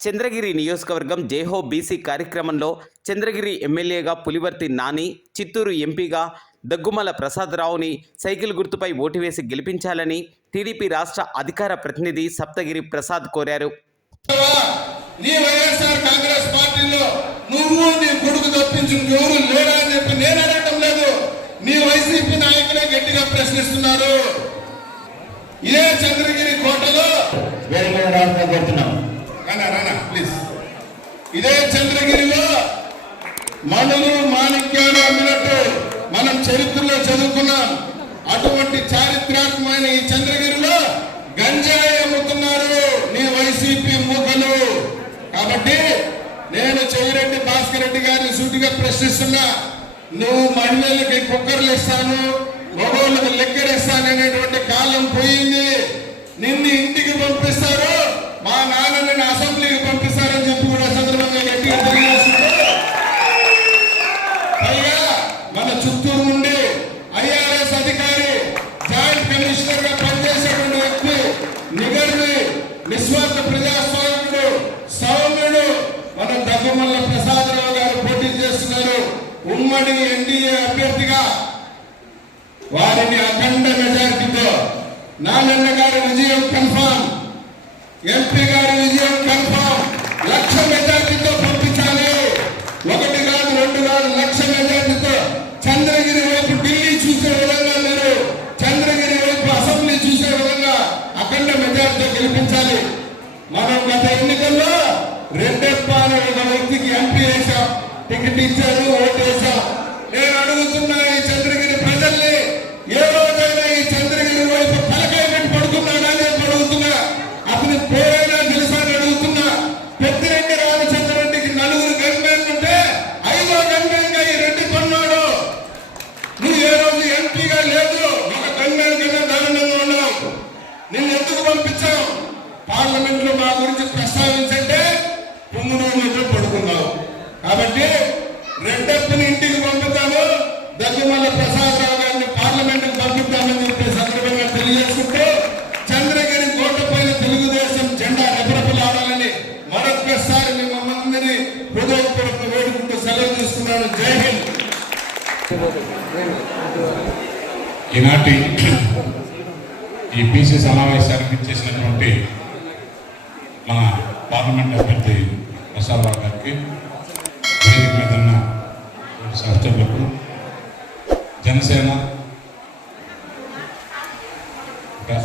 చంద్రగిరి నియోజకవర్గం జేహో బీసీ కార్యక్రమంలో చంద్రగిరి ఎమ్మెల్యేగా పులివర్తి నాని చిత్తూరు ఎంపీగా దగ్గుమల ప్రసాదరావుని సైకిల్ గుర్తుపై ఓటు వేసి గెలిపించాలని టీడీపీ రాష్ట్ర అధికార ప్రతినిధి సప్తగిరి ప్రసాద్ కోరారు. నీ వైఎస్ఆర్ కాంగ్రెస్ పార్టీలో నువ్వు నీ కొడుకు తప్పించు ఎవరు లేరా అని చెప్పి నేను అనడం లేదు. నీ వైసీపీ నాయకులే గట్టిగా ప్రశ్నిస్తున్నారు. ఇదే చంద్రగిరి కోటలో వేరే వేరే ఇదే చంద్రగిరిలో మనులు మాణిక్యాలు అమ్మినట్టు మనం చరిత్రలో చదువుకున్నాం. అటువంటి చారిత్రాత్మకమైన ఈ చంద్రగిరిలో గంజాయి అమ్ముతున్నారు నీ వైసీపీ మూకలు కాబట్టి నేను చెవిరెడ్డి భాస్కర్ రెడ్డి గారిని సూటిగా ప్రశ్నిస్తున్నా నువ్వు మహిళలకి కుక్కర్లు ఇస్తాను మగవాళ్ళకి లెక్కలు అనేటువంటి కాలం పోయింది. నిన్ను ఇంటికి పంపిస్తారు మా నాన్న నిన్ను అసెంబ్లీకి పంపిస్తారని చెప్పి కూడా సందర్భంగా గట్టిగా తెలియజేస్తుంటే పైగా మన చిత్తూరు నుండి ఐఆర్ఎస్ అధికారి జాయింట్ కమిషనర్గా పనిచేసేటువంటి వ్యక్తి నిగర్వి నిస్వార్థ ప్రజాస్వామ్యుడు సౌమ్యుడు మన దగ్గమల్ల ప్రసాదరావు గారు పోటీ చేస్తున్నారు. ఉమ్మడి ఎన్డీఏ అభ్యర్థిగా వారిని అఖండ మెజారిటీతో నారాయణ గారి విజయం కన్ఫామ్. ఎంపీ గారి విజయం కన్ఫామ్. రెడ్డప్ప ఒక వ్యక్తికి ఎంపీ వేశాం టికెట్ ఇచ్చారు ఓటు వేశాం నేను అడుగుతున్నా ఈ చంద్రగిరి ప్రజల్ని ఏ రోజైనా ఈ చంద్రగిరి వైపు తలకాయ పెట్టి పడుకున్నాడా అని అడుగుతున్నా. అతని పేరైనా తెలుసా అని అడుగుతున్నా. పెద్దిరెడ్డి రామచంద్రరెడ్డికి నలుగురు గన్మెన్లు ఉంటే ఐదో గన్మెన్గా ఈ రెడ్డి కొన్నాడు. నువ్వు ఏ రోజు ఎంపీగా లేదు ఒక గన్మెన్ కన్నా దారుణంగా ఉన్నావు. నిన్ను ఎందుకు పంపించాం పార్లమెంట్లో మా గురించి ప్రస్తావించారు. కాబట్టి రెడ్డప్పని ఇంటికి పంపుతాము. దగ్గుమల్ల ప్రసాదరావు గారిని పార్లమెంట్కు పంపిద్దామని సందర్భంగా తెలియజేసుకుంటూ చంద్రగిరి కోట పైన తెలుగుదేశం జెండా రెపరెపలాడాలని మరొక్కసారి మిమ్మల్ని హృదయపూర్వక వేడుకుంటూ సెలవు తీసుకున్నాను. జై హింద్. ఈనాటి ఈ బీసీ సమావేశానికి ఇచ్చేసినటువంటి మన పార్లమెంట్ అభ్యర్థి ప్రసాదరావు గారికి సహచరులకు జనసేన. ఇంకా